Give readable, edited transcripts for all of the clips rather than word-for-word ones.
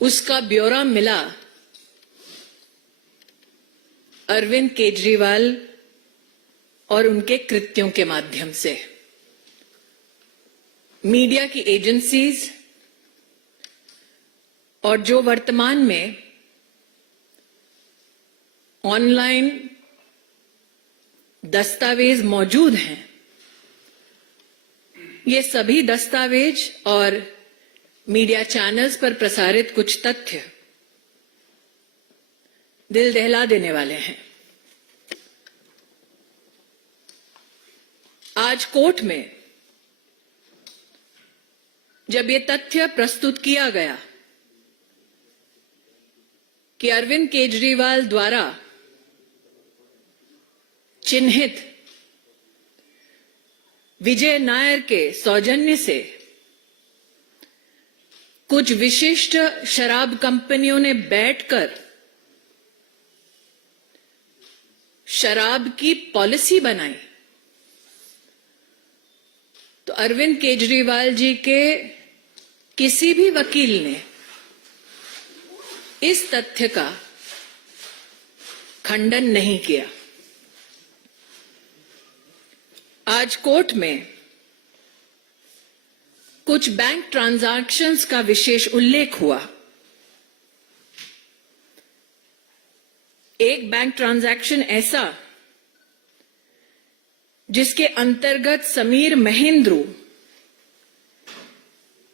उसका ब्यौरा मिला अरविंद केजरीवाल और उनके कृत्यों के माध्यम से। मीडिया की एजेंसीज और जो वर्तमान में ऑनलाइन दस्तावेज मौजूद हैं, ये सभी दस्तावेज और मीडिया चैनल्स पर प्रसारित कुछ तथ्य दिल दहला देने वाले हैं। आज कोर्ट में जब ये तथ्य प्रस्तुत किया गया कि अरविंद केजरीवाल द्वारा चिन्हित विजय नायर के सौजन्य से कुछ विशिष्ट शराब कंपनियों ने बैठकर शराब की पॉलिसी बनाई, तो अरविंद केजरीवाल जी के किसी भी वकील ने इस तथ्य का खंडन नहीं किया। आज कोर्ट में कुछ बैंक ट्रांजैक्शंस का विशेष उल्लेख हुआ। एक बैंक ट्रांजैक्शन ऐसा जिसके अंतर्गत समीर महेंद्रू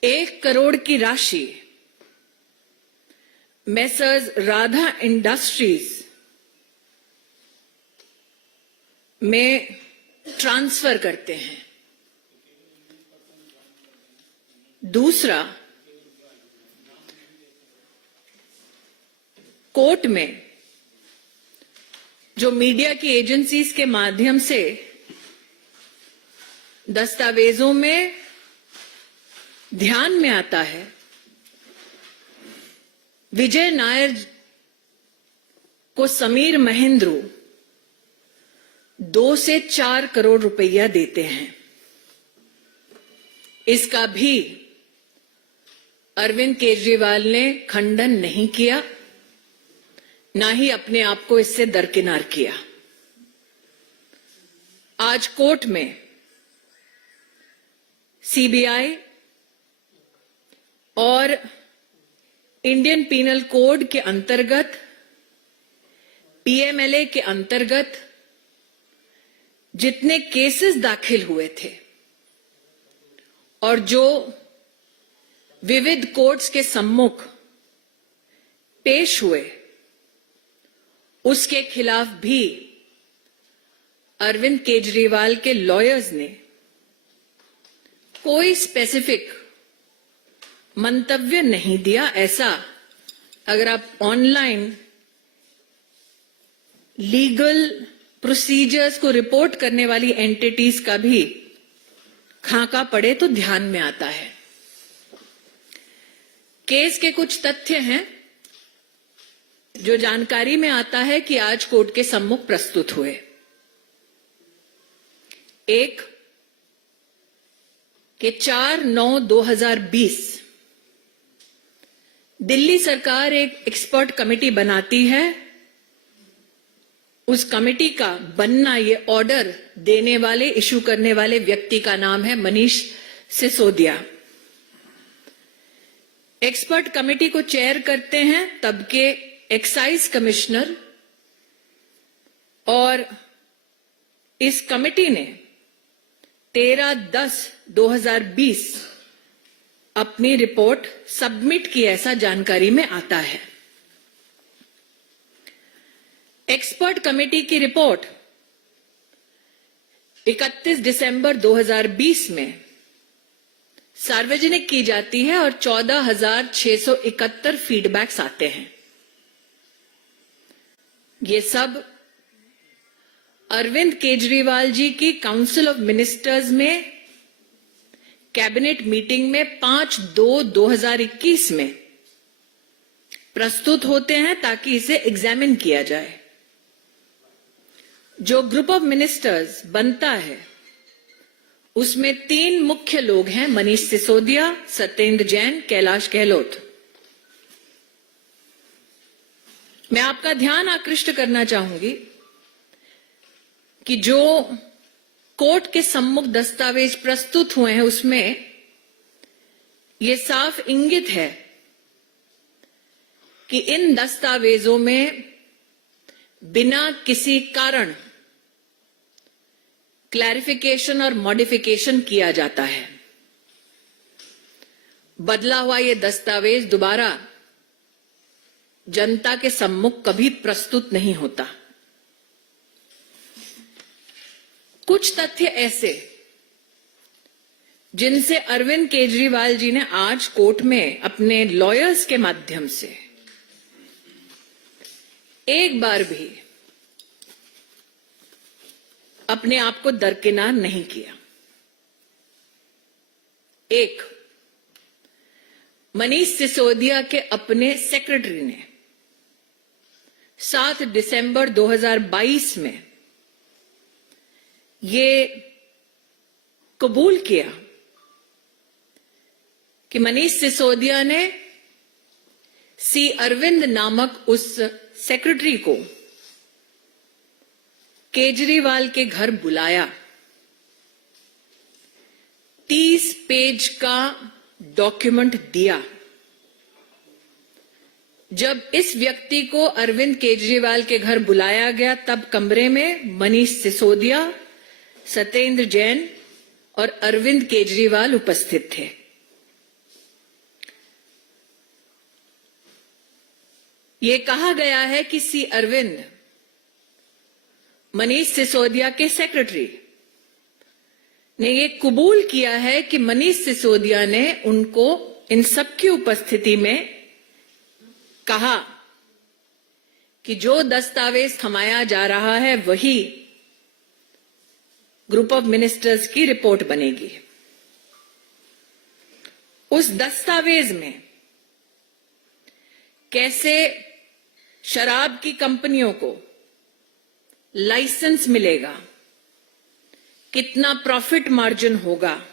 1 करोड़ की राशि मेसर्स राधा इंडस्ट्रीज में ट्रांसफर करते हैं। दूसरा, कोर्ट में जो मीडिया की एजेंसीज के माध्यम से दस्तावेजों में ध्यान में आता है, विजय नायर को समीर महेंद्रू 2 से 4 करोड़ रुपया देते हैं। इसका भी अरविंद केजरीवाल ने खंडन नहीं किया, ना ही अपने आप को इससे दरकिनार किया। आज कोर्ट में सीबीआई और इंडियन पीनल कोड के अंतर्गत, पीएमएलए के अंतर्गत जितने केसेस दाखिल हुए थे और जो विविध कोर्ट्स के सम्मुख पेश हुए, उसके खिलाफ भी अरविंद केजरीवाल के लॉयर्स ने कोई स्पेसिफिक मंतव्य नहीं दिया। ऐसा अगर आप ऑनलाइन लीगल प्रोसीजर्स को रिपोर्ट करने वाली एंटिटीज का भी खाका पड़े तो ध्यान में आता है। केस के कुछ तथ्य हैं जो जानकारी में आता है कि आज कोर्ट के सम्मुख प्रस्तुत हुए। एक कि 4/9/2020 दिल्ली सरकार एक एक्सपर्ट कमेटी बनाती है। उस कमेटी का बनना, ये ऑर्डर देने वाले, इशू करने वाले व्यक्ति का नाम है मनीष सिसोदिया। एक्सपर्ट कमेटी को चेयर करते हैं तब के एक्साइज कमिश्नर, और इस कमेटी ने 13/10/2020 अपनी रिपोर्ट सबमिट की, ऐसा जानकारी में आता है। एक्सपर्ट कमेटी की रिपोर्ट 31 दिसंबर 2020 में सार्वजनिक की जाती है और 14,671 फीडबैक्स आते हैं। ये सब अरविंद केजरीवाल जी की काउंसिल ऑफ मिनिस्टर्स में कैबिनेट मीटिंग में 5/2/2021 में प्रस्तुत होते हैं ताकि इसे एग्जामिन किया जाए। जो ग्रुप ऑफ मिनिस्टर्स बनता है उसमें 3 मुख्य लोग हैं, मनीष सिसोदिया, सत्येंद्र जैन, कैलाश गहलोत। मैं आपका ध्यान आकृष्ट करना चाहूंगी कि जो कोर्ट के सम्मुख दस्तावेज प्रस्तुत हुए हैं उसमें ये साफ इंगित है कि इन दस्तावेजों में बिना किसी कारण क्लैरिफिकेशन और मॉडिफिकेशन किया जाता है। बदला हुआ ये दस्तावेज दोबारा जनता के सम्मुख कभी प्रस्तुत नहीं होता। कुछ तथ्य ऐसे जिनसे अरविंद केजरीवाल जी ने आज कोर्ट में अपने लॉयर्स के माध्यम से एक बार भी अपने आप को दरकिनार नहीं किया। एक, मनीष सिसोदिया के अपने सेक्रेटरी ने 7 दिसंबर 2022 में ये कबूल किया कि मनीष सिसोदिया ने सी अरविंद नामक उस सेक्रेटरी को केजरीवाल के घर बुलाया, 30 पेज का डॉक्यूमेंट दिया। जब इस व्यक्ति को अरविंद केजरीवाल के घर बुलाया गया तब कमरे में मनीष सिसोदिया, सत्येंद्र जैन और अरविंद केजरीवाल उपस्थित थे। ये कहा गया है कि सी अरविंद मनीष सिसोदिया के सेक्रेटरी ने ये कबूल किया है कि मनीष सिसोदिया ने उनको इन सबकी उपस्थिति में कहा कि जो दस्तावेज थमाया जा रहा है वही ग्रुप ऑफ मिनिस्टर्स की रिपोर्ट बनेगी। उस दस्तावेज में कैसे शराब की कंपनियों को लाइसेंस मिलेगा, कितना प्रॉफिट मार्जिन होगा,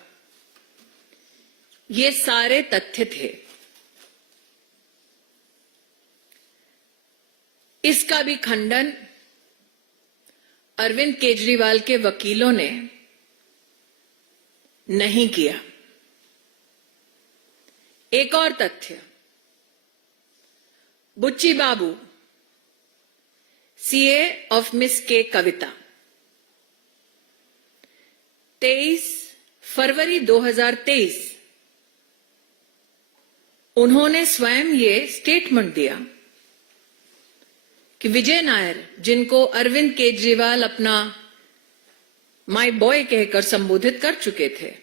ये सारे तथ्य थे। इसका भी खंडन अरविंद केजरीवाल के वकीलों ने नहीं किया। एक और तथ्य, बुच्ची बाबू सीए ऑफ मिस के कविता 23 फरवरी 2023 उन्होंने स्वयं ये स्टेटमेंट दिया कि विजय नायर, जिनको अरविंद केजरीवाल अपना माय बॉय कहकर संबोधित कर चुके थे,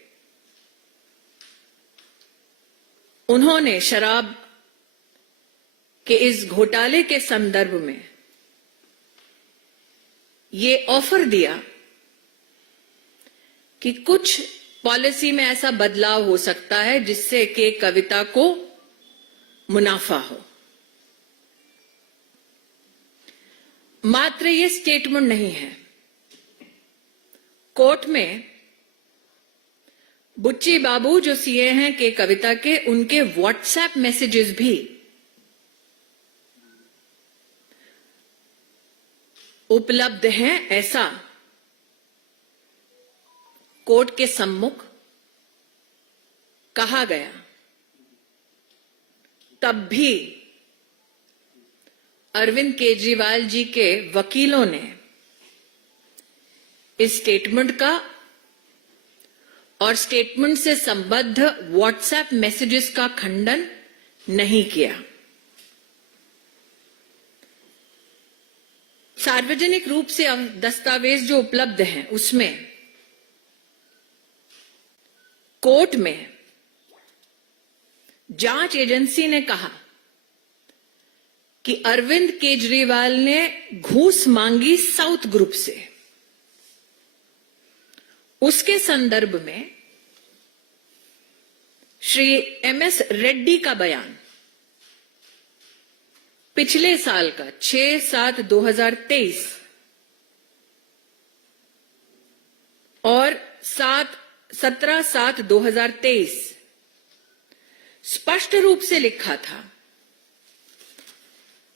उन्होंने शराब के इस घोटाले के संदर्भ में ये ऑफर दिया कि कुछ पॉलिसी में ऐसा बदलाव हो सकता है जिससे कि कविता को मुनाफा हो। मात्र ये स्टेटमेंट नहीं है, कोर्ट में बुच्ची बाबू जो सीए हैं के कविता के, उनके व्हाट्सएप मैसेजेस भी उपलब्ध हैं, ऐसा कोर्ट के सम्मुख कहा गया। तब भी अरविंद केजरीवाल जी के वकीलों ने इस स्टेटमेंट का और स्टेटमेंट से संबद्ध व्हाट्सएप मैसेजेस का खंडन नहीं किया। सार्वजनिक रूप से दस्तावेज जो उपलब्ध हैं उसमें कोर्ट में जांच एजेंसी ने कहा कि अरविंद केजरीवाल ने घूस मांगी साउथ ग्रुप से। उसके संदर्भ में श्री एमएस रेड्डी का बयान पिछले साल का 6/7/2023 और 17/7/2023 स्पष्ट रूप से लिखा था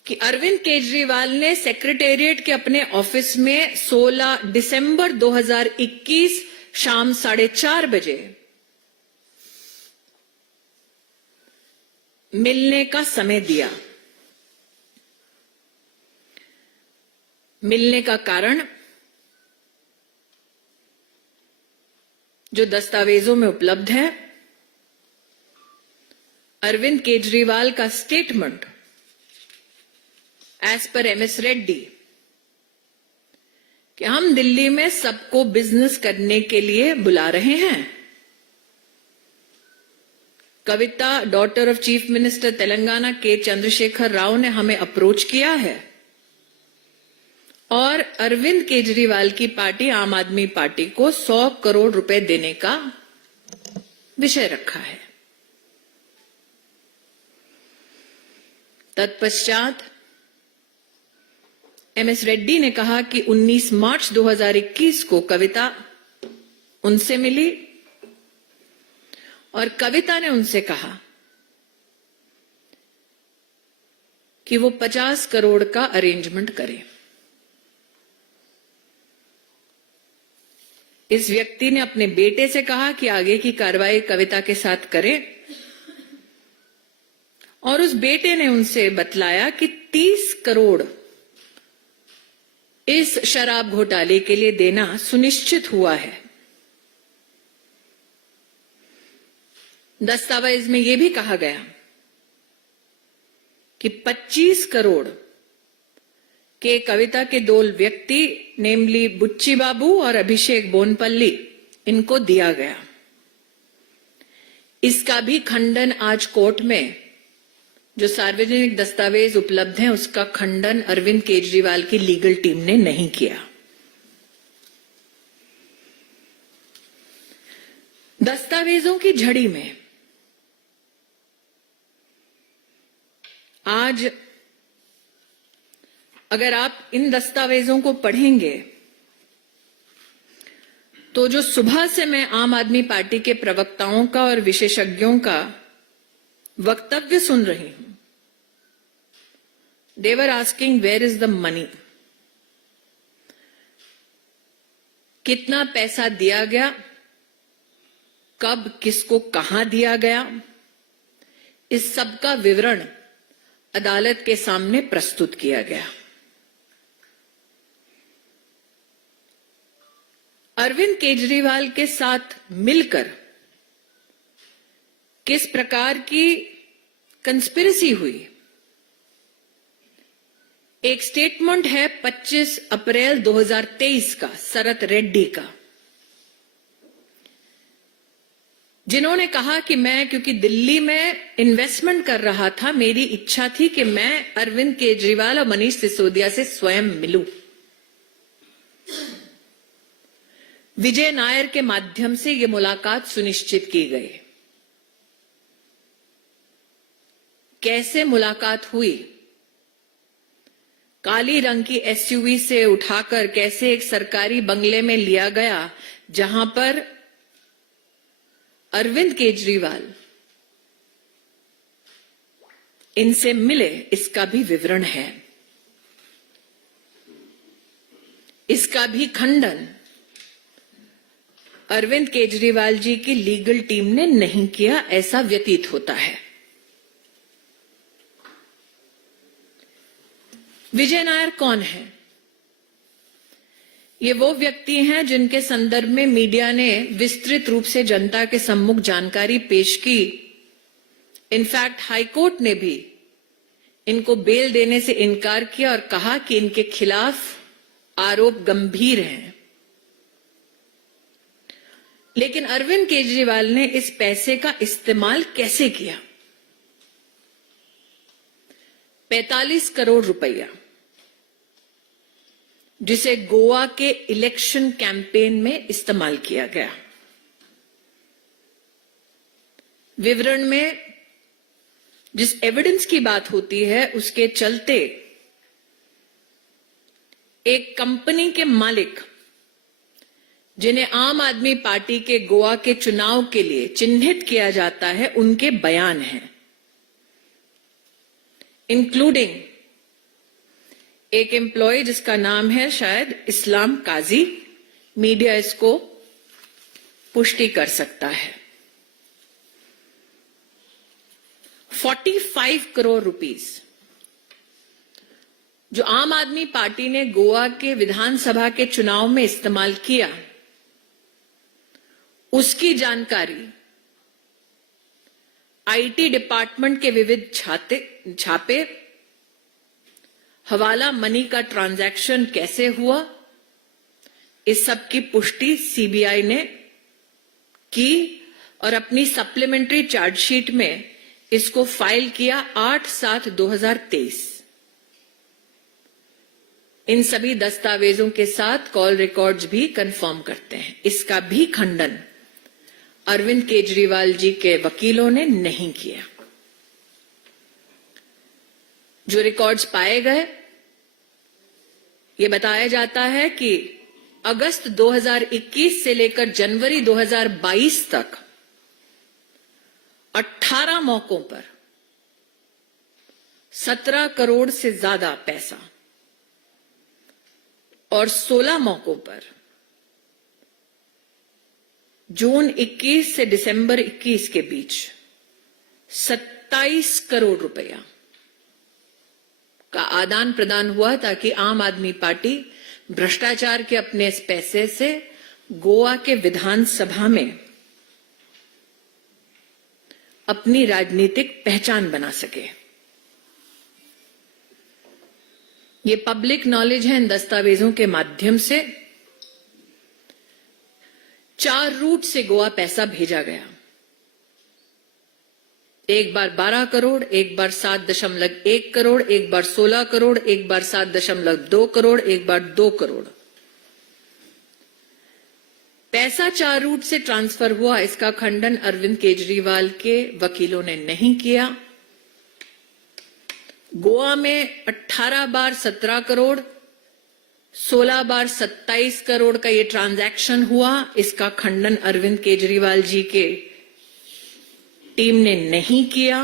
कि अरविंद केजरीवाल ने सेक्रेटेरिएट के अपने ऑफिस में 16 दिसंबर 2021 शाम 4:30 बजे मिलने का समय दिया। मिलने का कारण जो दस्तावेजों में उपलब्ध है, अरविंद केजरीवाल का statement as per MS Reddy कि हम दिल्ली में सबको बिजनेस करने के लिए बुला रहे हैं। Kavitha, daughter of chief minister Telangana K Chandrashekar Rao ने हमें अप्रोच किया है और अरविंद केजरीवाल की पार्टी आम आदमी पार्टी को 100 करोड़ रुपए देने का विषय रखा है। तत्पश्चात एमएस रेड्डी ने कहा कि 19 मार्च 2021 को कविता उनसे मिली और कविता ने उनसे कहा कि वो 50 करोड़ का अरेंजमेंट करें। इस व्यक्ति ने अपने बेटे से कहा कि आगे की कार्रवाई कविता के साथ करें और उस बेटे ने उनसे बतलाया कि 30 करोड़ इस शराब घोटाले के लिए देना सुनिश्चित हुआ है। दस्तावेज में यह भी कहा गया कि 25 करोड़ के कविता के 2 व्यक्ति नेमली बुच्ची बाबू और अभिषेक बोनपल्ली इनको दिया गया। इसका भी खंडन आज कोर्ट में जो सार्वजनिक दस्तावेज उपलब्ध हैं उसका खंडन अरविंद केजरीवाल की लीगल टीम ने नहीं किया। दस्तावेजों की झड़ी में आज अगर आप इन दस्तावेजों को पढ़ेंगे तो जो सुबह से मैं आम आदमी पार्टी के प्रवक्ताओं का और विशेषज्ञों का वक्तव्य सुन रही हूं, they were asking where is the money? कितना पैसा दिया गया, कब किसको कहां दिया गया, इस सब का विवरण अदालत के सामने प्रस्तुत किया गया। अरविंद केजरीवाल के साथ मिलकर किस प्रकार की कंस्पिरेसी हुई, एक स्टेटमेंट है 25 अप्रैल 2023 का शरत रेड्डी का, जिन्होंने कहा कि मैं क्योंकि दिल्ली में इन्वेस्टमेंट कर रहा था, मेरी इच्छा थी कि मैं अरविंद केजरीवाल और मनीष सिसोदिया से स्वयं मिलूं। विजय नायर के माध्यम से यह मुलाकात सुनिश्चित की गई। कैसे मुलाकात हुई, काली रंग की एसयूवी से उठाकर कैसे एक सरकारी बंगले में लिया गया जहां पर अरविंद केजरीवाल इनसे मिले, इसका भी विवरण है। इसका भी खंडन अरविंद केजरीवाल जी की लीगल टीम ने नहीं किया, ऐसा व्यतीत होता है। विजय नायर कौन है? ये वो व्यक्ति हैं जिनके संदर्भ में मीडिया ने विस्तृत रूप से जनता के सम्मुख जानकारी पेश की। इनफैक्ट हाईकोर्ट ने भी इनको बेल देने से इनकार किया और कहा कि इनके खिलाफ आरोप गंभीर हैं। लेकिन अरविंद केजरीवाल ने इस पैसे का इस्तेमाल कैसे किया? 45 करोड़ रुपया जिसे गोवा के इलेक्शन कैंपेन में इस्तेमाल किया गया। विवरण में जिस एविडेंस की बात होती है उसके चलते एक कंपनी के मालिक, जिन्हें आम आदमी पार्टी के गोवा के चुनाव के लिए चिन्हित किया जाता है, उनके बयान हैं, इंक्लूडिंग एक एम्प्लॉय जिसका नाम है शायद इस्लाम काजी, मीडिया इसको पुष्टि कर सकता है। 45 करोड़ रुपीस जो आम आदमी पार्टी ने गोवा के विधानसभा के चुनाव में इस्तेमाल किया, उसकी जानकारी आईटी डिपार्टमेंट के विविध छापे, हवाला मनी का ट्रांजैक्शन कैसे हुआ, इस सब की पुष्टि सीबीआई ने की और अपनी सप्लीमेंट्री चार्जशीट में इसको फाइल किया 8/7/2023। इन सभी दस्तावेजों के साथ कॉल रिकॉर्ड्स भी कंफर्म करते हैं। इसका भी खंडन अरविंद केजरीवाल जी के वकीलों ने नहीं किया। जो रिकॉर्ड्स पाए गए, ये बताया जाता है कि अगस्त 2021 से लेकर जनवरी 2022 तक 18 मौकों पर 17 करोड़ से ज्यादा पैसा और 16 मौकों पर जून 21 से दिसंबर 21 के बीच 27 करोड़ रुपया का आदान प्रदान हुआ, ताकि आम आदमी पार्टी भ्रष्टाचार के अपने इस पैसे से गोवा के विधानसभा में अपनी राजनीतिक पहचान बना सके। ये पब्लिक नॉलेज है। इन दस्तावेजों के माध्यम से 4 रूट से गोवा पैसा भेजा गया। एक बार 12 करोड़, एक बार 7.1 करोड़, एक बार 16 करोड़, एक बार 7.2 करोड़, एक बार 2 करोड़। पैसा 4 रूट से ट्रांसफर हुआ, इसका खंडन अरविंद केजरीवाल के वकीलों ने नहीं किया। गोवा में 18 बार 17 करोड़, 16 बार 27 करोड़ का ये ट्रांजैक्शन हुआ, इसका खंडन अरविंद केजरीवाल जी के टीम ने नहीं किया।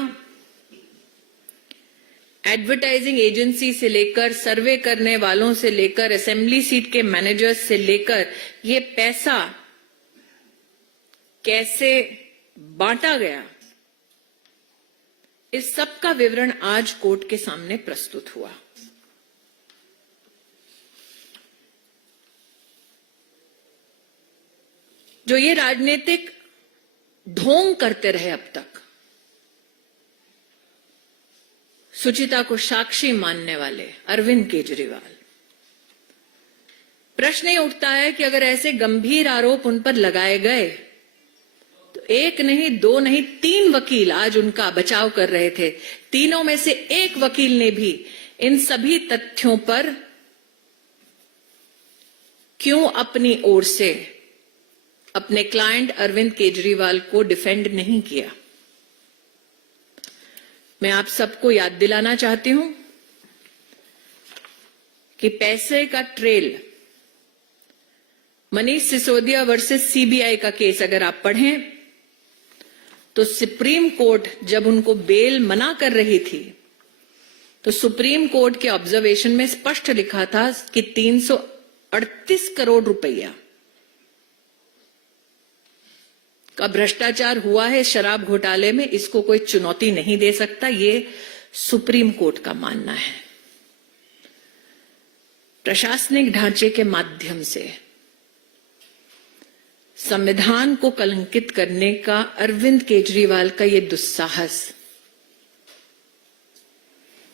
एडवर्टाइजिंग एजेंसी से लेकर, सर्वे करने वालों से लेकर, असेंबली सीट के मैनेजर्स से लेकर ये पैसा कैसे बांटा गया, इस सब का विवरण आज कोर्ट के सामने प्रस्तुत हुआ। जो ये राजनीतिक ढोंग करते रहे अब तक, सुचिता को साक्षी मानने वाले अरविंद केजरीवाल, प्रश्न ये उठता है कि अगर ऐसे गंभीर आरोप उन पर लगाए गए तो एक नहीं, 2 नहीं, 3 वकील आज उनका बचाव कर रहे थे। तीनों में से एक वकील ने भी इन सभी तथ्यों पर क्यों अपनी ओर से अपने क्लाइंट अरविंद केजरीवाल को डिफेंड नहीं किया। मैं आप सबको याद दिलाना चाहती हूं कि पैसे का trail, Manish Sisodia versus CBI का केस अगर आप पढ़ें तो सुप्रीम कोर्ट जब उनको बेल मना कर रही थी तो सुप्रीम कोर्ट के ऑब्जर्वेशन में स्पष्ट लिखा था कि 338 करोड़ रुपया का भ्रष्टाचार हुआ है शराब घोटाले में। इसको कोई चुनौती नहीं दे सकता, ये सुप्रीम कोर्ट का मानना है। प्रशासनिक ढांचे के माध्यम से संविधान को कलंकित करने का अरविंद केजरीवाल का ये दुस्साहस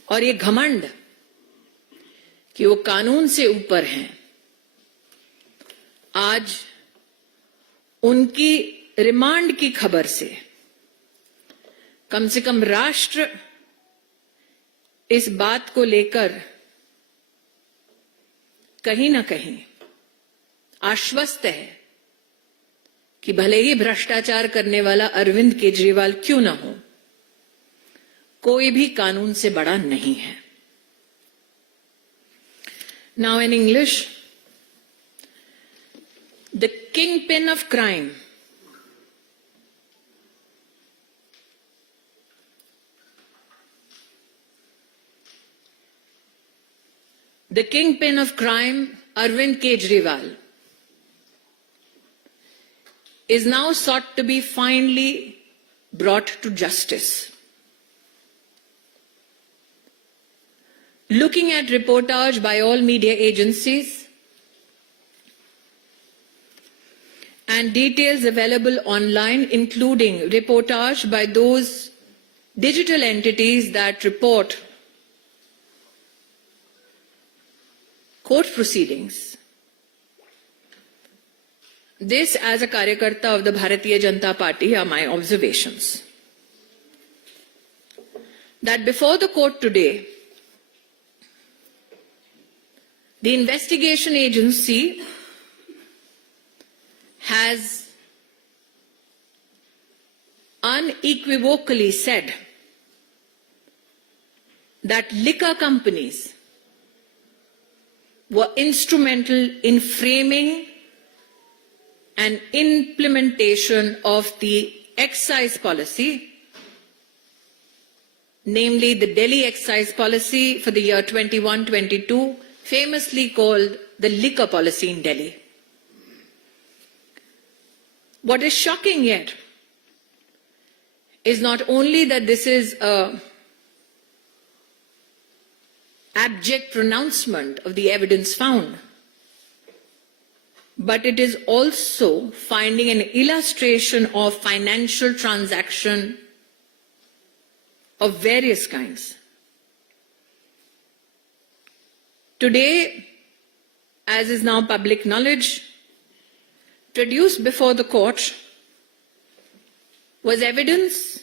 और ये घमंड कि वो कानून से ऊपर हैं, आज उनकी रिमांड की खबर से कम राष्ट्र इस बात को लेकर कहीं ना कहीं आश्वस्त है कि भले ही भ्रष्टाचार करने वाला अरविंद केजरीवाल क्यों ना हो, कोई भी कानून से बड़ा नहीं है। Now in English, the kingpin of crime the kingpin of crime, Arvind Kejriwal, is now sought to be finally brought to justice. Looking at reportage by all media agencies and details available online, including reportage by those digital entities that report court proceedings. This, as a Karyakarta of the Bharatiya Janata Party, are my observations. That before the court today, the investigation agency has unequivocally said that liquor companies were instrumental in framing and implementation of the excise policy, namely the Delhi excise policy for the year 21-22, famously called the liquor policy in Delhi. What is shocking yet is not only that this is an abject pronouncement of the evidence found, but it is also finding an illustration of financial transaction of various kinds. Today, as is now public knowledge, produced before the court was evidence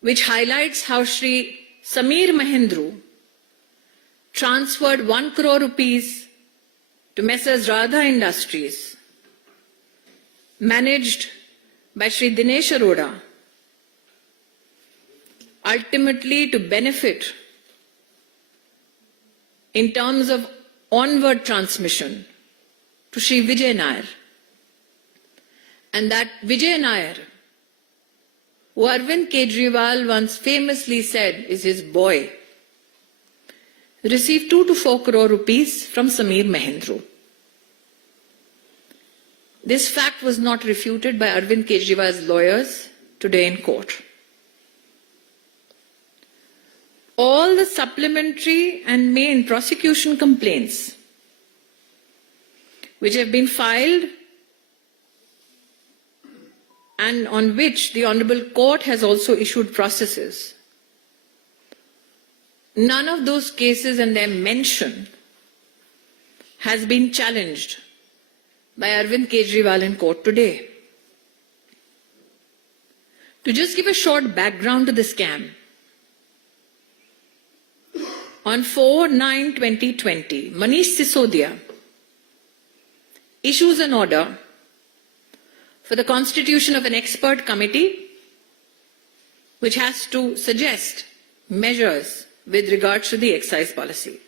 which highlights how Shri Sameer Mahendru transferred 1 crore rupees to Messrs. Radha Industries, managed by Shri Dinesh Arora, ultimately to benefit in terms of onward transmission to Shri Vijay Nair. And that Vijay Nair, who Arvind Kejriwal once famously said is his boy, received 2 to 4 crore rupees from Sameer Mahendru. This fact was not refuted by Arvind Kejriwal's lawyers today in court. All the supplementary and main prosecution complaints which have been filed and on which the Honorable Court has also issued processes, none of those cases and their mention has been challenged by Arvind Kejriwal in court today. To just give a short background to the scam, on 4/9/2020, Manish Sisodia issues an order for the constitution of an expert committee which has to suggest measures with regards to the excise policy.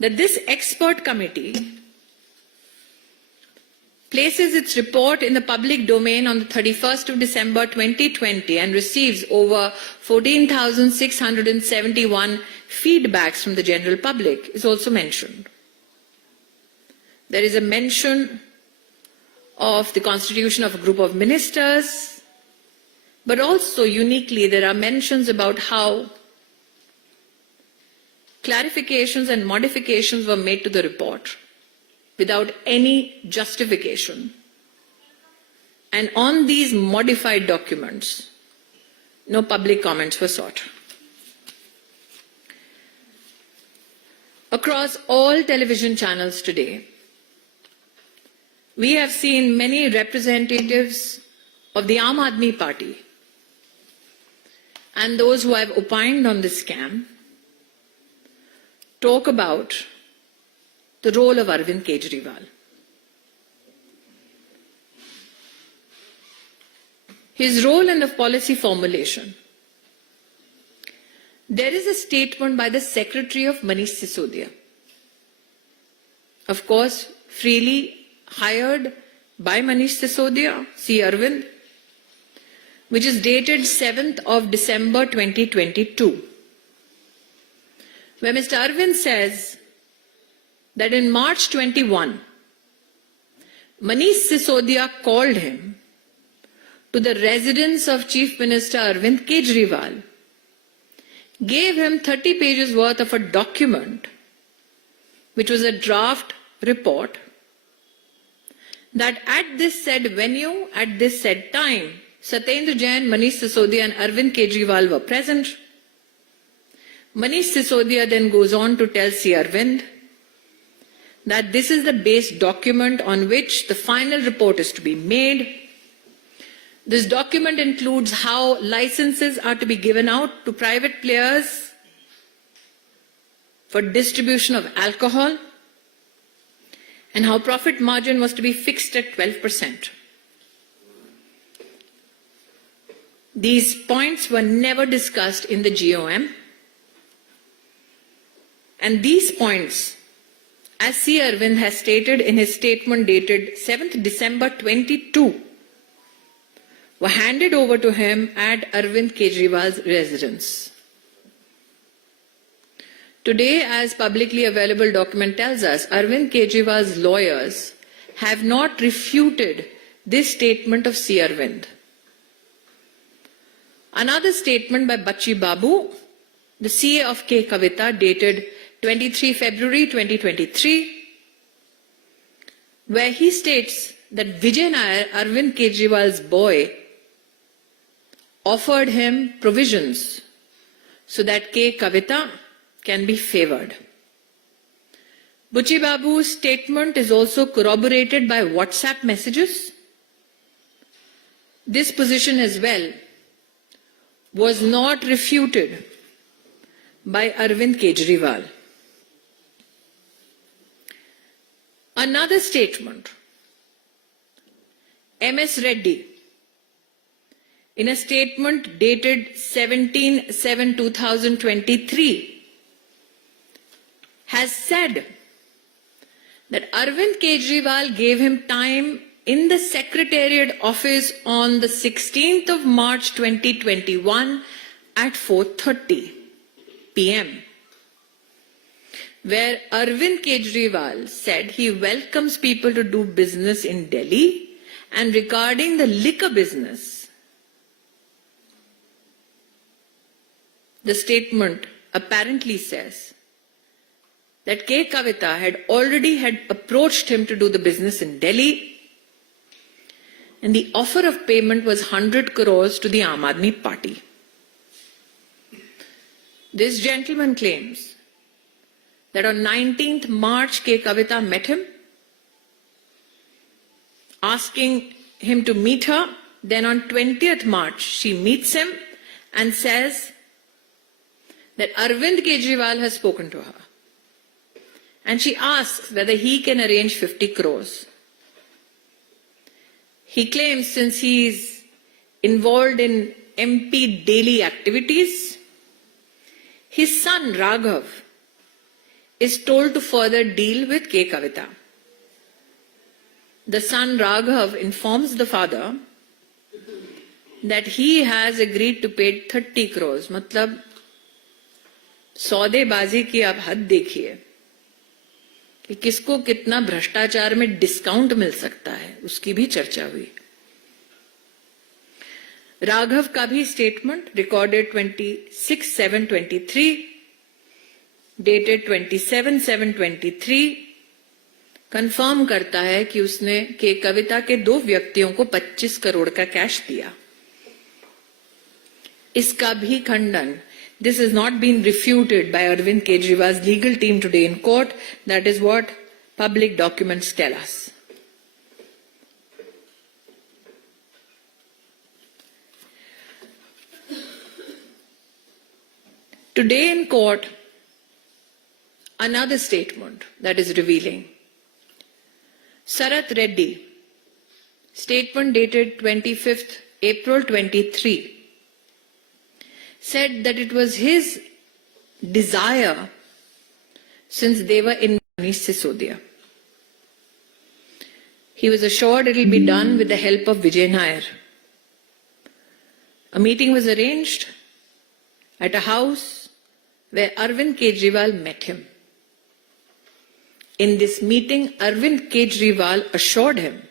That this expert committee places its report in the public domain on the 31st of December 2020 and receives over 14,671 feedbacks from the general public is also mentioned. There is a mention of the constitution of a group of ministers, but also uniquely there are mentions about how clarifications and modifications were made to the report without any justification. And on these modified documents, no public comments were sought. Across all television channels today, we have seen many representatives of the Aam Aadmi Party and those who have opined on this scam talk about the role of Arvind Kejriwal. His role in the policy formulation. There is a statement by the Secretary of Manish Sisodia, of course, freely hired by Manish Sisodia, C. Arvind, which is dated 7th of December 2022. where Mr. Arvind says that in March 21, Manish Sisodia called him to the residence of Chief Minister Arvind Kejriwal, gave him 30 pages worth of a document, which was a draft report, that at this said venue, at this said time, Satyendra Jain, Manish Sisodia and Arvind Kejriwal were present. Manish Sisodia then goes on to tell C. Arvind that this is the base document on which the final report is to be made. This document includes how licenses are to be given out to private players for distribution of alcohol and how profit margin was to be fixed at 12%. These points were never discussed in the GOM, and these points, as C. Arvind has stated in his statement dated 7th December 22, were handed over to him at Arvind Kejriwal's residence. Today, as publicly available document tells us, Arvind Kejriwal's lawyers have not refuted this statement of C. Arvind. Another statement by Bachi Babu, the CA of K. Kavita, dated 23 February 2023, where he states that Vijay Nair, Arvind Kejriwal's boy, offered him provisions so that K. Kavita can be favored. Bachi Babu's statement is also corroborated by WhatsApp messages. This position as well was not refuted by Arvind Kejriwal. Another statement, MS Reddy, in a statement dated 17/7/2023, has said that Arvind Kejriwal gave him time in the Secretariat office on the 16th of March 2021 at 4:30 p.m. where Arvind Kejriwal said he welcomes people to do business in Delhi, and regarding the liquor business, the statement apparently says that K. Kavita had already approached him to do the business in Delhi, and the offer of payment was 100 crores to the Aam Aadmi Party. This gentleman claims that on 19th March, K. Kavita met him, asking him to meet her. Then on 20th March, she meets him and says that Arvind Kejriwal has spoken to her. And she asks whether he can arrange 50 crores. He claims since he is involved in MP daily activities, his son Raghav is told to further deal with K. Kavita. The son Raghav informs the father that he has agreed to pay 30 crores. मतलब सौदेबाजी की आप हद देखिए कि किसको कितना भ्रष्टाचार में डिस्काउंट मिल सकता है, उसकी भी चर्चा हुई. राघव का भी स्टेटमेंट रिकॉर्डेड 26/7/23 डेटेड 27/7/23 कंफर्म करता है कि उसने के कविता के 2 व्यक्तियों को 25 करोड़ का कैश दिया. इसका भी खंडन. This has not been refuted by Arvind Kejriwal's legal team today in court. That is what public documents tell us. Today in court, another statement that is revealing. Sarath Reddy, statement dated 25th April 23, said that it was his desire, since they were in Manish Sisodia. He was assured it will be done with the help of Vijay Nair. A meeting was arranged at a house where Arvind Kejriwal met him. In this meeting, Arvind Kejriwal assured him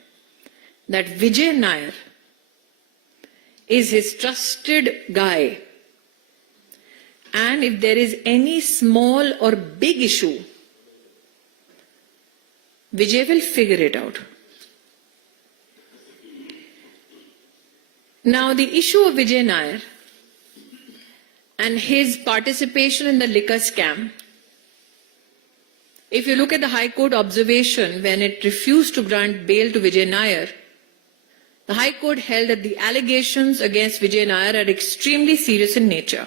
that Vijay Nair is his trusted guy, and if there is any small or big issue, Vijay will figure it out. Now, the issue of Vijay Nair and his participation in the liquor scam, if you look at the High Court observation when it refused to grant bail to Vijay Nair, the High Court held that the allegations against Vijay Nair are extremely serious in nature.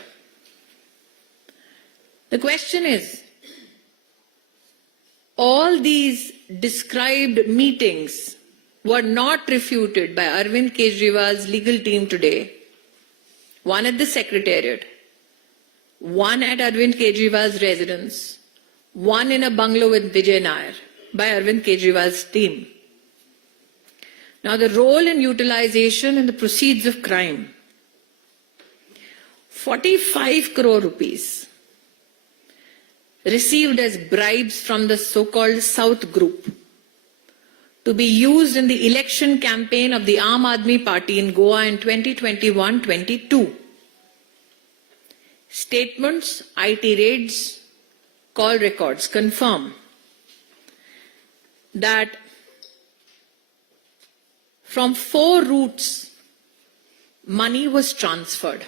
The question is, all these described meetings were not refuted by Arvind Kejriwal's legal team today. One at the Secretariat, one at Arvind Kejriwal's residence, one in a bungalow with Vijay Nair by Arvind Kejriwal's team. Now, the role and utilization and the proceeds of crime. 45 crore rupees received as bribes from the so-called South Group to be used in the election campaign of the Aam Aadmi Party in Goa in 2021-22. Statements, IT raids, call records confirm that from 4 routes, money was transferred.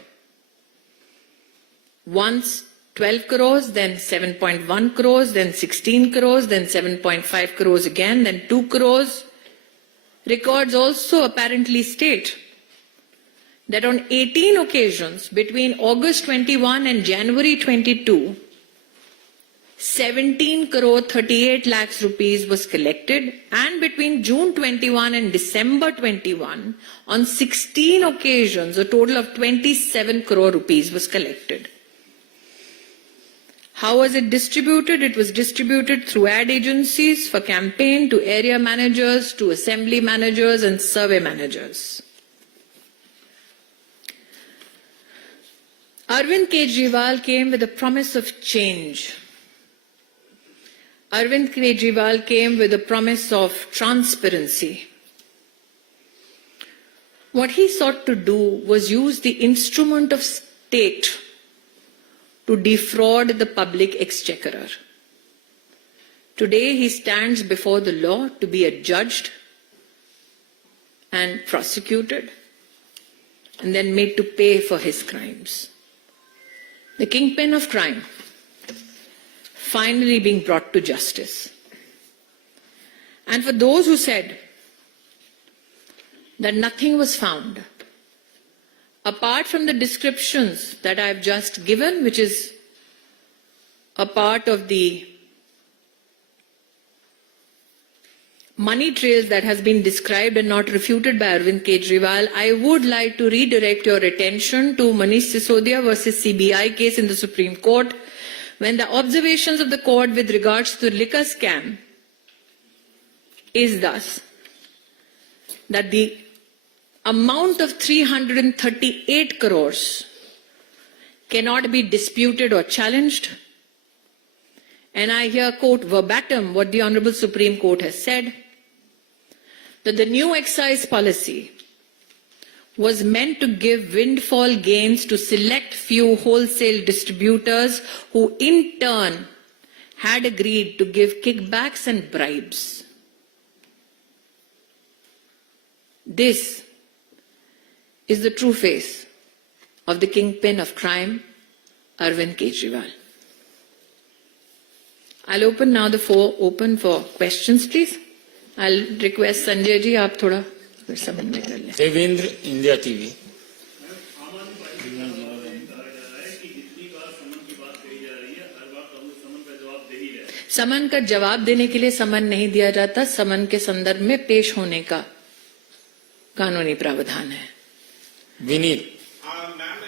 Once 12 crores, then 7.1 crores, then 16 crores, then 7.5 crores again, then 2 crores. Records also apparently state that on 18 occasions between August 21 and January 22, 17 crore 38 lakhs rupees was collected, and between June 21 and December 21, on 16 occasions, a total of 27 crore rupees was collected. How was it distributed? It was distributed through ad agencies for campaign to area managers, to assembly managers and survey managers. Arvind Kejriwal came with a promise of change. Arvind Kejriwal came with a promise of transparency. What he sought to do was use the instrument of state to defraud the public exchequer. Today he stands before the law to be adjudged and prosecuted and then made to pay for his crimes. The kingpin of crime finally being brought to justice. And for those who said that nothing was found, apart from the descriptions that I have just given, which is a part of the money trails that has been described and not refuted by Arvind Kejriwal, I would like to redirect your attention to Manish Sisodia versus CBI case in the Supreme Court, when the observations of the court with regards to the liquor scam is thus that the amount of 338 crores cannot be disputed or challenged. And I here quote verbatim what the Honorable Supreme Court has said, that the new excise policy was meant to give windfall gains to select few wholesale distributors who in turn had agreed to give kickbacks and bribes. This is the true face of the kingpin of crime, Arvind Kejriwal. I'll open now the floor open for questions, please. I'll request Sanjay ji, आप थोड़ा समझ में कर लें. Devendra, India TV. समन का जवाब देने के लिए समन नहीं दिया जाता, समन के संदर्भ में पेश होने का कानूनी प्रावधान है. विनीत. मैम,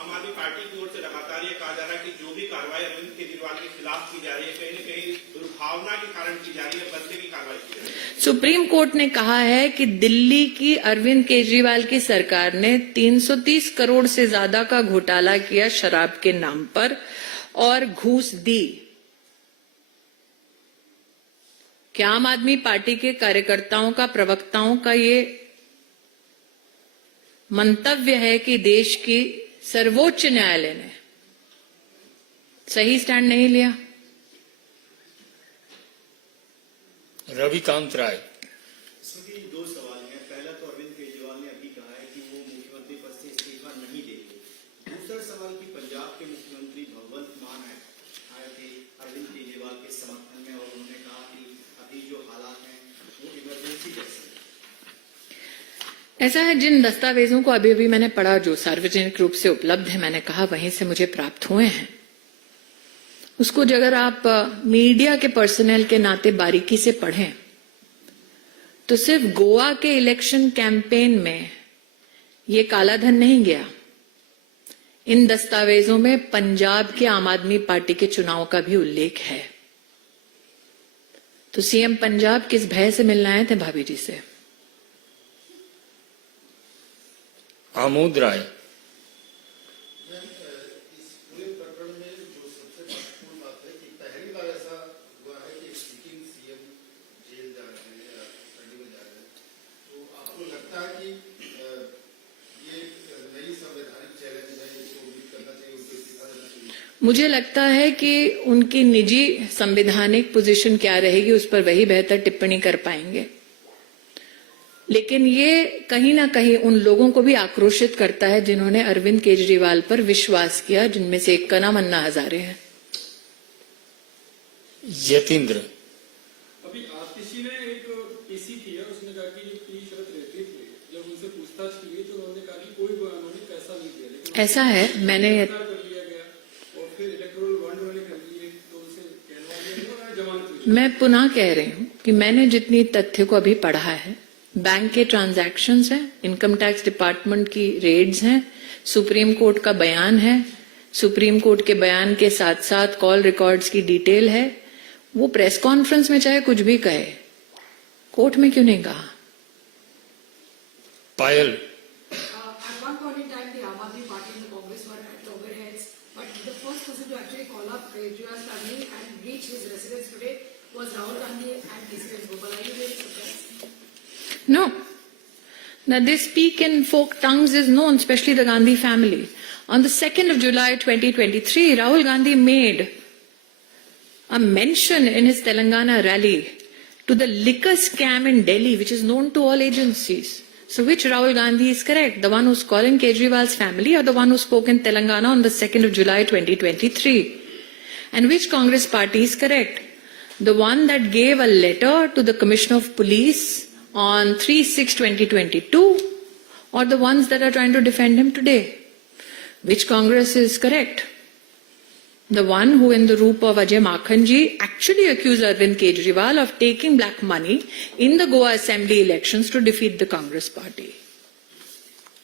आम आदमी पार्टी की ओर से लगातार ये कहा जा रहा है कि जो भी कार्रवाई अरविंद केजरीवाल के खिलाफ की जा रही है, कहीं न कहीं दुर्भावना के कारण की जा रही है, बंदे की कार्रवाई की जा रही है. सुप्रीम कोर्ट ने कहा है कि दिल्ली की अरविंद केजरीवाल की सरकार ने 330 करोड़ से ज्यादा का घोटाला किया शराब के नाम पर, और घूस दी। क्या आम आदमी पार्टी के कार्यकर्ताओं का, प्रवक्ताओं का ये मंतव्य है कि देश की सर्वोच्च न्यायालय ने सही स्टैंड नहीं लिया? रविकांत राय। इसमें दो सवाल हैं। पहला तो अरविंद केजरीवाल ने अभी कहा है कि वो मुख्यमंत्री पद से इस्तीफा नहीं देंगे। दूसरा सवाल कि पंजाब के मुख्यमंत्री भगवंत मान आए थे अरविंद केजरीवाल के समर्थन में और उन्होंने कहा कि अभी जो हालात हैं वो इमरजेंसी जैसे हैं। ऐसा है, जिन दस्तावेजों को अभी अभी मैंने पढ़ा, जो सार्वजनिक रूप से उपलब्ध है, मैंने कहा वहीं से मुझे प्राप्त हुए हैं, उसको अगर आप मीडिया के पर्सनल के नाते बारीकी से पढ़ें तो सिर्फ गोवा के इलेक्शन कैंपेन में ये काला धन नहीं गया। इन दस्तावेजों में पंजाब के आम आदमी पार्टी के चुनाव का भी उल्लेख है। तो सीएम पंजाब किस भय से मिलने आए थे भाभी जी से? आमोद राय। इस पूरे प्रकरण में जो सबसे महत्वपूर्ण बात है कि पहली बार ऐसा हुआ है कि सिटिंग सीएम जेल जा रहे हैं या कस्टडी में जा रहे हैं। तो आपको लगता है कि ये नई संवैधानिक चैलेंज है, इसको उम्मीद करना चाहिए, उनको इस्तीफा देना चाहिए? मुझे लगता है कि उनकी निजी संवैधानिक पोजीशन क्या रहेगी उस पर वही बेहतर टिप्पणी कर पाएंगे, लेकिन ये कहीं ना कहीं उन लोगों को भी आक्रोशित करता है जिन्होंने अरविंद केजरीवाल पर विश्वास किया, जिनमें से एक का नाम अन्ना हजारे है। यतीन्द्र। अभी आतिशी ने एक पीसी किया, उसने कहा कि ये शरत रहती थी। जब उनसे पूछताछ की गई तो उन्होंने कहा कि कोई उन्होंने पैसा नहीं दिया, लेकिन ऐसा है, मैंने कर लिया गया और फिर इलेक्टोरल बॉन्ड उन्होंने कर लिए तो उसे कहलवा दिया और जमानत हुई। मैं पुनः कह रही हूं कि मैंने जितनी तथ्य को अभी पढ़ा है, बैंक के ट्रांजैक्शंस हैं, इनकम टैक्स डिपार्टमेंट की रेड्स हैं, सुप्रीम कोर्ट का बयान है, सुप्रीम कोर्ट के बयान के साथ साथ कॉल रिकॉर्ड्स की डिटेल है। वो प्रेस कॉन्फ्रेंस में चाहे कुछ भी कहे, कोर्ट में क्यों नहीं कहा? पायल। At one point in time, the Aam Aadmi Party and the Congress were at loggerheads, but the first person to actually call up Kejriwal's family and reach his residence today was Rahul Gandhi and KC Gopal. Are you very surprised? No. Now this speak in folk tongues is known, especially the Gandhi family. On the 2nd of July 2023, Rahul Gandhi made a mention in his Telangana rally to the liquor scam in Delhi, which is known to all agencies. So which Rahul Gandhi is correct? The one who's calling Kejriwal's family or the one who spoke in Telangana on the 2nd of July 2023? And which Congress party is correct? The one that gave a letter to the Commissioner of Police on 3/6/2022 or the ones that are trying to defend him today? Which Congress is correct? The one who in the roop of Ajay Makhanji actually accused Arvind Kejriwal of taking black money in the Goa Assembly elections to defeat the Congress party.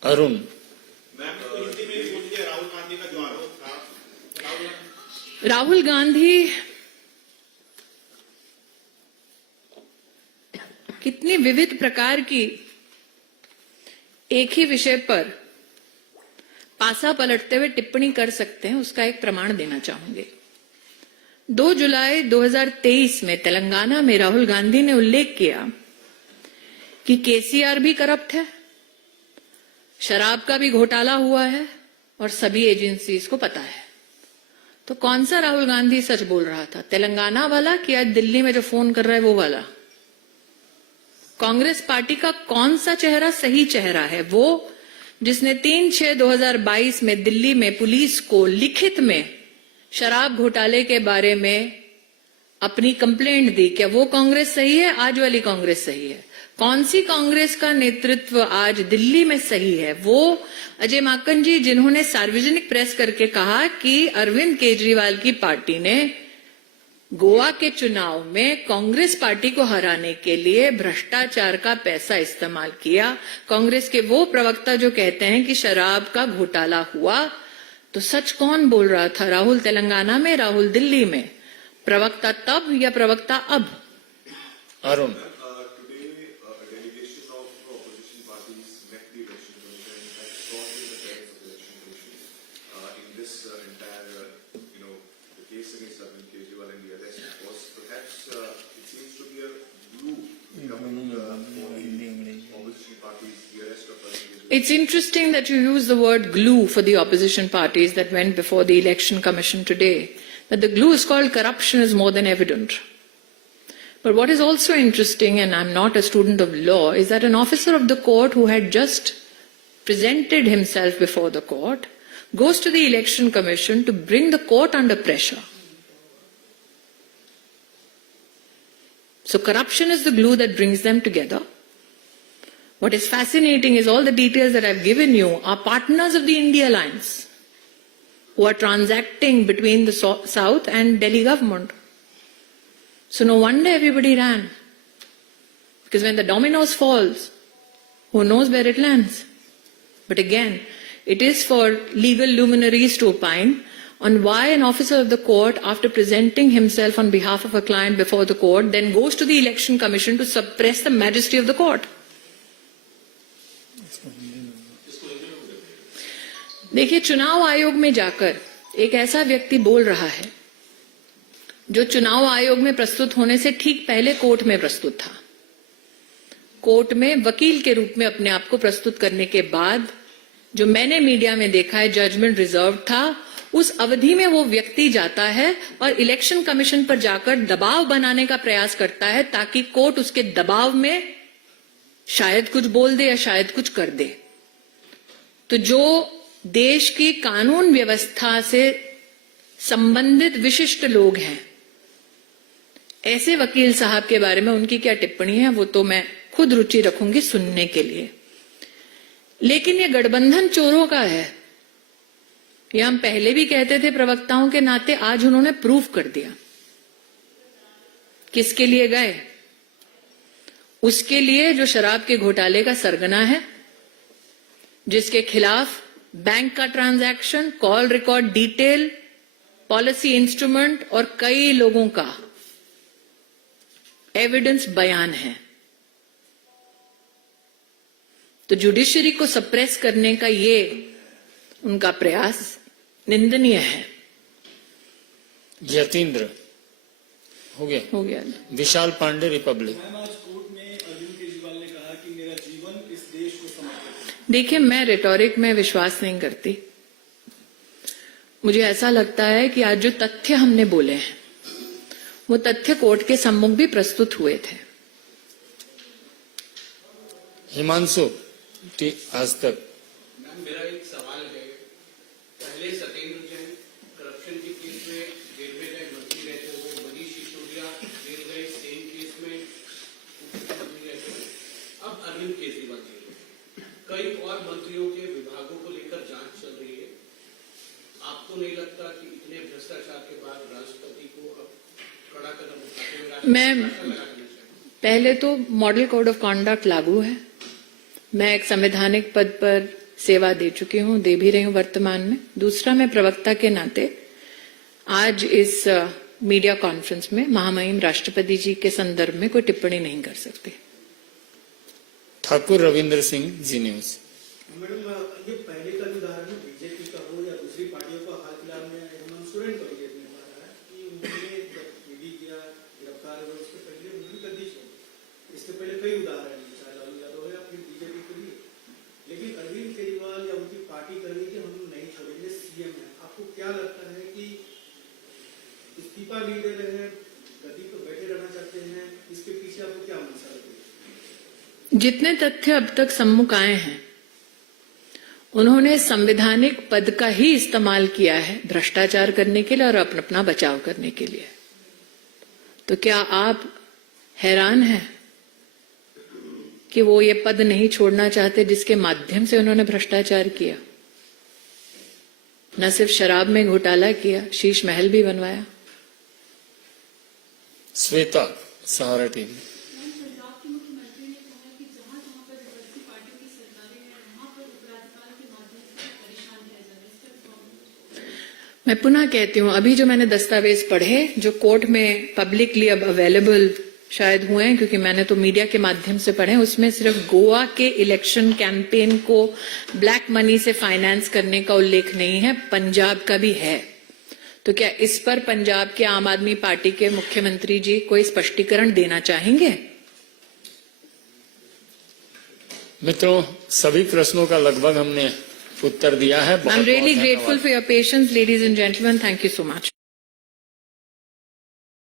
Arun. Ma'am तो हिंदी में ही बोल दिया राहुल गांधी का जो आरोप था। राहुल गांधी कितनी विविध प्रकार की एक ही विषय पर पासा पलटते हुए टिप्पणी कर सकते हैं, उसका एक प्रमाण देना चाहूंगी। 2 जुलाई 2023 में तेलंगाना में राहुल गांधी ने उल्लेख किया कि केसीआर भी करप्ट है, शराब का भी घोटाला हुआ है और सभी एजेंसीज को पता है। तो कौन सा राहुल गांधी सच बोल रहा था, तेलंगाना वाला कि आज दिल्ली में जो फोन कर रहा है वो वाला? कांग्रेस पार्टी का कौन सा चेहरा सही चेहरा है? वो जिसने 3/6/2022 में दिल्ली में पुलिस को लिखित में शराब घोटाले के बारे में अपनी कंप्लेंट दी। क्या वो कांग्रेस सही है? आज वाली कांग्रेस सही है? कौन सी कांग्रेस का नेतृत्व आज दिल्ली में सही है? वो अजय माकन जी, जिन्होंने सार्वजनिक प्रेस करके कहा कि अरविंद केजरीवाल की पार्टी ने गोवा के चुनाव में कांग्रेस पार्टी को हराने के लिए भ्रष्टाचार का पैसा इस्तेमाल किया। कांग्रेस के वो प्रवक्ता जो कहते हैं कि शराब का घोटाला हुआ, तो सच कौन बोल रहा था? राहुल तेलंगाना में, राहुल दिल्ली में? प्रवक्ता तब या प्रवक्ता अब? Arun. against Arvind Kejriwal and the arrest was perhaps it seems to be a glue government for the opposition parties, the arrest of Arvind Kejriwal. It's interesting that you use the word glue for the opposition parties that went before the Election Commission today. That the glue is called corruption is more than evident. But what is also interesting, and I'm not a student of law, is that an officer of the court who had just presented himself before the court goes to the Election Commission to bring the court under pressure. So corruption is the glue that brings them together. What is fascinating is all the details that I've given you are partners of the India Alliance who are transacting between the South and Delhi government. So no wonder everybody ran. Because when the dominoes falls, who knows where it lands? But again, it is for legal luminaries to opine on why an officer of the court, after presenting himself on behalf of a client before the court, then goes to the Election Commission to suppress the majesty of the court. देखिए, चुनाव आयोग में जाकर एक ऐसा व्यक्ति बोल रहा है जो चुनाव आयोग में प्रस्तुत होने से ठीक पहले कोर्ट में प्रस्तुत था। कोर्ट में वकील के रूप में अपने आप को प्रस्तुत करने के बाद जो मैंने मीडिया में देखा है जजमेंट रिजर्व था, उस अवधि में वो व्यक्ति जाता है और इलेक्शन कमीशन पर जाकर दबाव बनाने का प्रयास करता है ताकि कोर्ट उसके दबाव में शायद कुछ बोल दे या शायद कुछ कर दे। तो जो देश की कानून व्यवस्था से संबंधित विशिष्ट लोग हैं, ऐसे वकील साहब के बारे में उनकी क्या टिप्पणी है वो तो मैं खुद रुचि रखूंगी सुनने के लिए। लेकिन ये गठबंधन चोरों का है, ये हम पहले भी कहते थे प्रवक्ताओं के नाते, आज उन्होंने प्रूफ कर दिया। किसके लिए गए? उसके लिए जो शराब के घोटाले का सरगना है, जिसके खिलाफ बैंक का transaction, call record detail, policy instrument और कई लोगों का एविडेंस बयान है। तो जुडिशरी को सप्रेस करने का ये उनका प्रयास निंदनीय है। यतीन्द्र हो गया। विशाल पांडे, रिपब्लिक। आज कोर्ट में अरविंद केजरीवाल ने कहा कि मेरा जीवन इस देश को समर्पित है। देखिए, मैं रिटोरिक में विश्वास नहीं करती। मुझे ऐसा लगता है कि आज जो तथ्य हमने बोले हैं वो तथ्य कोर्ट के सम्मुख भी प्रस्तुत हुए थे। हिमांशु, आज तक। मैम, मेरा एक सवाल है। पहले सत्येंद्र जैन करप्शन के केस में रेलवे का एक मंत्री रहते हुए, Manish Sisodia railway same case में मंत्री रहते हुए, अब अरविंद केजरीवाल जी, कई और मंत्रियों के विभागों को लेकर जांच चल रही है। आपको नहीं लगता कि इतने भ्रष्टाचार के बाद राष्ट्रपति को अब कड़ा कदम उठाते हुए मैं पहले तो मॉडल कोड ऑफ कॉन्डक्ट लागू है। मैं एक संवैधानिक पद पर सेवा दे चुकी हूं, दे भी रही हूं वर्तमान में। दूसरा, मैं प्रवक्ता के नाते आज इस मीडिया कॉन्फ्रेंस में महामहिम राष्ट्रपति जी के संदर्भ में कोई टिप्पणी नहीं कर सकती। ठाकुर रविंद्र सिंह, जी न्यूज। मैडम, ये पहले का उदाहरण बीजेपी का हो या दूसरी पार्टियों का, हाल फिलहाल में हेमंत सोरेन का भी देखने पा रहा है कि उन्होंने ईडी किया, गिरफ्तार हुए, उसके पहले उन्होंने गद्दी छोड़ी। इसके पहले कई उदाहरण हैं, चाहे लालू यादव हो या फिर बीजेपी के लिए। लेकिन अरविंद केजरीवाल या उनकी पार्टी कर रही है कि हम नहीं छोड़ेंगे, सीएम है। आपको क्या लगता है कि इस्तीफा नहीं दे रहे हैं, गद्दी पर बैठे रहना चाहते हैं, इसके पीछे आपको क्या मंशा लगती है? जितने तथ्य अब तक सम्मुख आए हैं उन्होंने संवैधानिक पद का ही इस्तेमाल किया है भ्रष्टाचार करने के लिए और अपना बचाव करने के लिए। तो क्या आप हैरान हैं कि वो ये पद नहीं छोड़ना चाहते जिसके माध्यम से उन्होंने भ्रष्टाचार किया? न सिर्फ शराब में घोटाला किया, शीश महल भी बनवाया। श्वेता, सहारा टीवी। पंजाब के मुख्यमंत्री ने कहा कि जहां जहां पर विपक्षी पार्टियों की सरकारें हैं वहां पर उपराज्यपाल के माध्यम से परेशान किया जा रहा है। मैं पुनः कहती हूं, अभी जो मैंने दस्तावेज पढ़े जो कोर्ट में पब्लिकली अब अवेलेबल शायद हुए हैं, क्योंकि मैंने तो मीडिया के माध्यम से पढ़े, उसमें सिर्फ गोवा के इलेक्शन कैंपेन को ब्लैक मनी से फाइनेंस करने का उल्लेख नहीं है, पंजाब का भी है। तो क्या इस पर पंजाब के आम आदमी पार्टी के मुख्यमंत्री जी कोई स्पष्टीकरण देना चाहेंगे? मित्रों, सभी प्रश्नों का लगभग हमने उत्तर दिया है। I am really grateful for your patience, ladies and gentleman. Thank you so much.